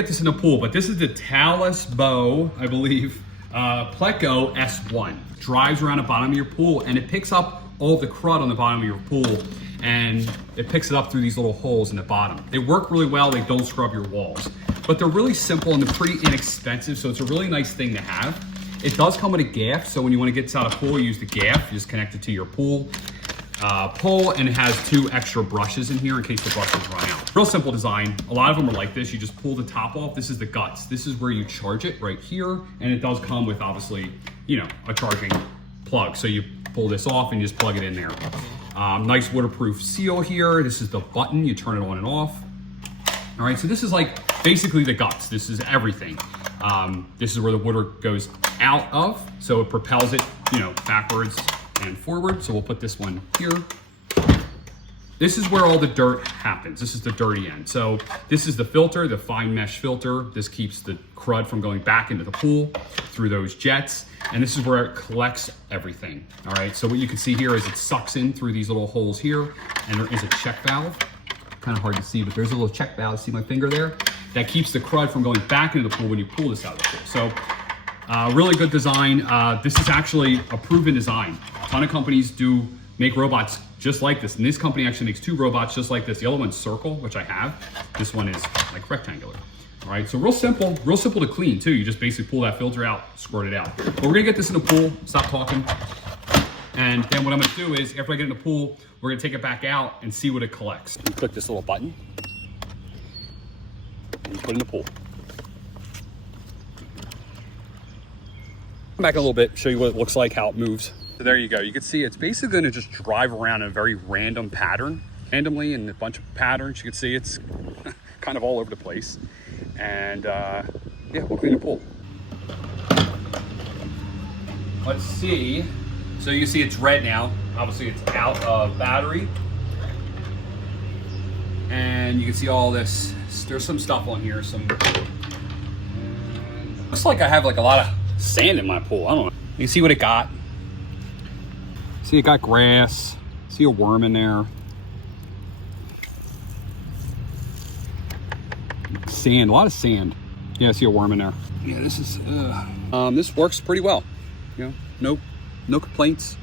Get this in the pool, but this is the TALOSBO, I believe, Pleco S1. Drives around the bottom of your pool and it picks up all the crud on the bottom of your pool and it picks it up through these little holes in the bottom. They work really well, they don't scrub your walls. But they're really simple and they're pretty inexpensive, so it's a really nice thing to have. It does come with a gaff, so when you want to get this out of the pool, you use the gaff. You just connect it to your pool pole, and it has 2 extra brushes in here in case the brushes run out. Real simple design. A lot of them are like this. You just pull the top off. This is the guts. This is where you charge it right here, and it does come with, obviously, you know, a charging plug. So you pull this off and you just plug it in there. Nice waterproof seal here. This is the button. You turn it on and off. All right, so this is like basically the guts. This is everything. This is where the water goes out of, so it propels it, you know, backwards and forward. So we'll put this one here. This is where all the dirt happens. This is the dirty end. So this is the filter, the fine mesh filter. This keeps the crud from going back into the pool through those jets. And this is where it collects everything. All right, so what you can see here is it sucks in through these little holes here, and there is a check valve. Kind of hard to see, but there's a little check valve. See my finger there? That keeps the crud from going back into the pool when you pull this out of the pool. So really good design. This is actually a proven design. A ton of companies do make robots just like this. And this company actually makes 2 robots just like this. The other one's circle, which I have. This one is like rectangular. All right, so real simple to clean too. You just basically pull that filter out, squirt it out. But we're gonna get this in the pool, stop talking. And then what I'm gonna do is, after I get in the pool, we're gonna take it back out and see what it collects. You click this little button and put it in the pool. Come back a little bit, show you what it looks like, how it moves. So there you go. You can see it's basically gonna just drive around in a very random pattern, randomly in a bunch of patterns. You can see it's kind of all over the place. And yeah, we'll clean the pool. Let's see. So you can see it's red now. Obviously it's out of battery. And you can see all this. There's some stuff on here. Looks like I have like a lot of sand in my pool. I don't know. You can see what it got. See, it got grass. See a worm in there. Sand, a lot of sand. Yeah, I see a worm in there. Yeah, this is, this works pretty well. You know, no complaints.